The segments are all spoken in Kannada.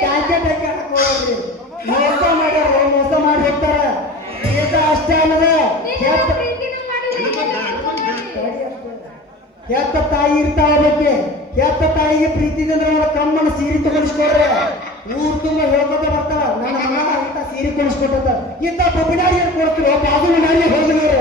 ಟ್ಯಾಂಕೆ ಹಾಕೋರಿ ಮೋಸ ಮಾಡ್ಯಾರ ಮೋಸ ಮಾಡಿ ಹೋಗ್ತಾರ? ಈತ ಅಷ್ಟೇ ಅಲ್ಲದ ಹೆತ್ತ ತಾಯಿ ಇರ್ತಾ ಬಗ್ಗೆ. ಹೆತ್ತ ತಾಯಿಗೆ ಪ್ರೀತಿದಿಂದ ಅವಳ ಕಮ್ಮನ ಸೀರೆ ತಗೊಂಡಿಸ್ಕೊಡ್ರೆ. ಊರ್ ತುಂಬ ಹೇಳ್ಕೊತ ಬರ್ತಾವ ನನ್ನ ಮಗ ಇಂತ ಸೀರೆ ಕೊಡಿಸ್ಕೊಟ್ಟದ ಇಂತ ಬೊಬ್ಬಿನಾರಿ ಕೊಡ್ತಿರೋ. ಬಾಬು ನಾರಿ ಹೋಗಿನವ್ರು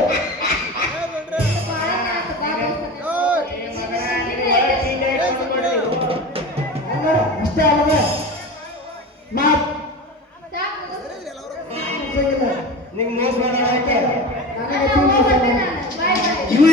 ನಿಂಗ್ ಮೋಸ ಮಾಡೋಣ ಯಾಕೆ. ಇವ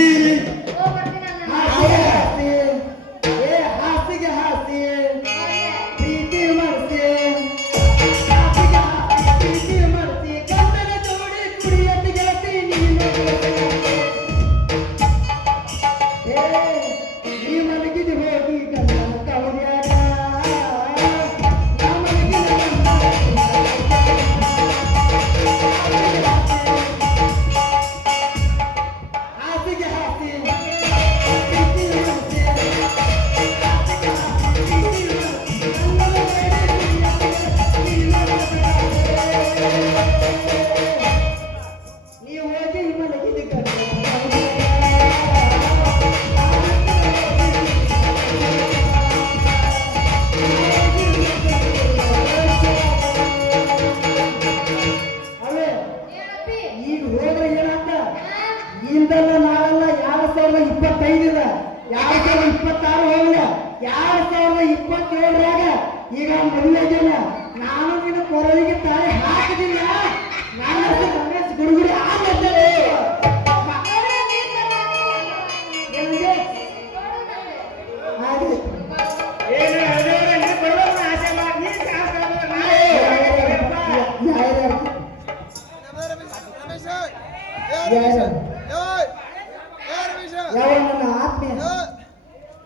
ಇಂದಲ್ಲ ನಾವೆಲ್ಲ ಎರಡ್ ಸಾವಿರದ ಇಪ್ಪತ್ತೈದರ ಎರಡ್ ಸಾವಿರದ ಇಪ್ಪತ್ತಾರು ಹೋಗ್ಲ. ಎರಡ್ ಸಾವಿರದ ಇಪ್ಪತ್ತೇಳರಾಗ, ಈಗ ಮದುವೆ ಜನ, ನಾನು ನಿನ್ನ ಕೊರಳಿಗೆ ತಾಯಿ ಹಾಕಿದಿಲ್ಲ. ನಾನು ಯಾವ ನನ್ನ ಆತ್ಮೀಯ?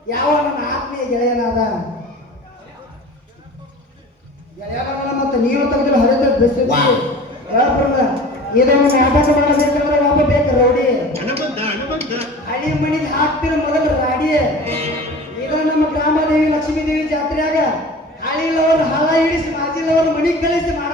ಯಾವ ನನ್ನ ಆತ್ಮೀಯ ಗೆಳೆಯನಾದ? ಗೆಳೆಯನ ಮತ್ತೆ ನೀವು ತೆಗೆದ್ರೆ ಹರಿದ ಹೇಳ್ಬಲ್ಲ ಇದನ್ನು ವ್ಯಾಪಾರ ಮಾಡಬೇಕಂದ್ರೆ ಒಬ್ಬ ಬೇಕು ರೌಡಿ ಹಳಿ ಮಣಿಗೆ ಹಾಕ್ತಿರೋ ಮೊದಲು ರಾಡಿ ಇದು ನಮ್ಮ ಗ್ರಾಮದೇವಿ ಲಕ್ಷ್ಮೀದೇವಿ ಜಾತ್ರೆಯಾಗ ಹಳಿಲವರು ಹಲ ಇಳಿಸಿ ಮಾಜಿಲವರು ಮಣಿ ಕಳಿಸಿ ಮಾಡ್ಕೊಂಡು